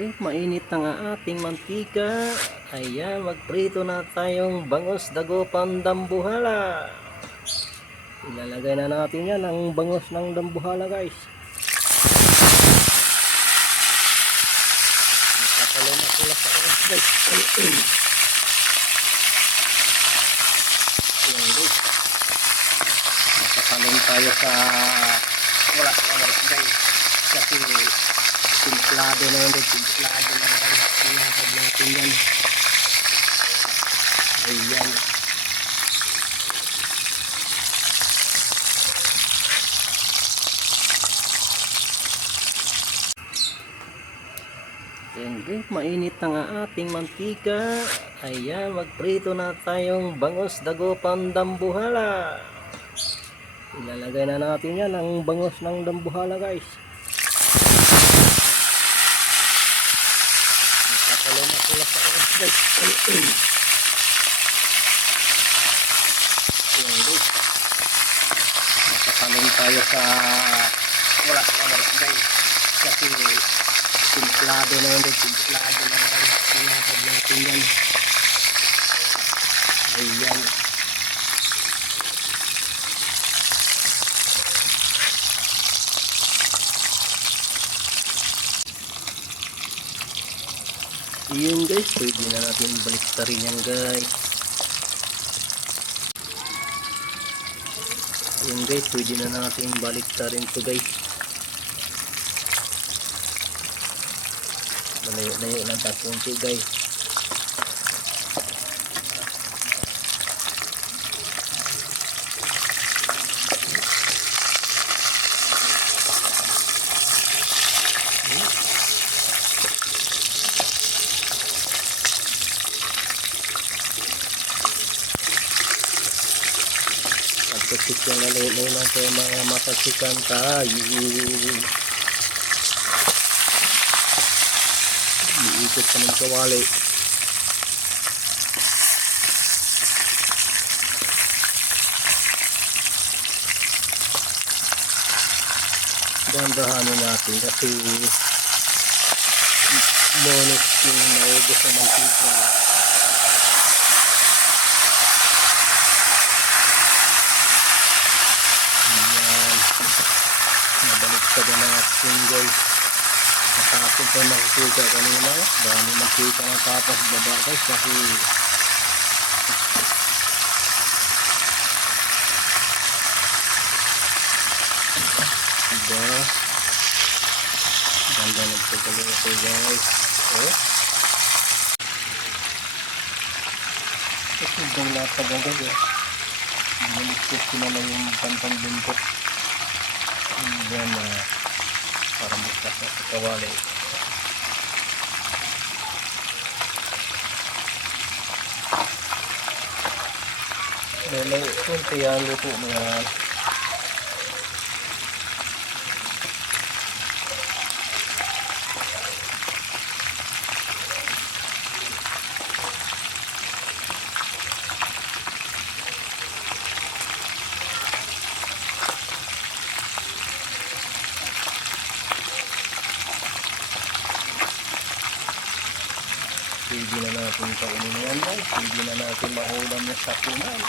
Siyempre, mainit na nga ating mantika. Ayan, magprito na tayong bangos dagopan dambuhala. Ilalagay na natin yan ang bangos ng dambuhala, guys. Nakapalo na sila sa oras, guys. Ayan, guys. Nakasalon tayo sa wala sa oras, guys. Kasi simplado na yun, simplado na yan. Pinapad natin yan. Ayan. Siyempre, mainit na nga ating mantika. Ayan, magprito na tayong bangos dagopan dambuhala. Ilalagay na natin yan ang bangos ng dambuhala, guys. Nakapalo na sila sa oras, guys. Ayan, guys. Nakasalon tayo sa wala sa oras, guys. Kasi simplado na yun, simplado na yan. Pinapad natin yan. Ayan. Yun, guys, pwede na natin baliktarin yan, guys. Yun, guys, pwede na natin baliktarin to, guys. Malayo-layo lang tapunti, guys. Pagkasik yung lalayo lang tayo mga makasikan tayo. Iikot ka ng kawali. Dandahanin natin kasi bonus yung naubos na mantika. Nabalik ka din natin, guys. Natapon pa makikita kanina. Dami makikita ng tapas baba, guys. Kasi diba ganda nagpagalo ito, guys. Ito bang lapag, guys. Malikit ko na lang yung pantang buntot. Diyan na para magkas na sa kawali. Lalo kunti yan, luto na yan. Pwede na natin kainin yan, guys. Pwede na natin maulam na sakunan.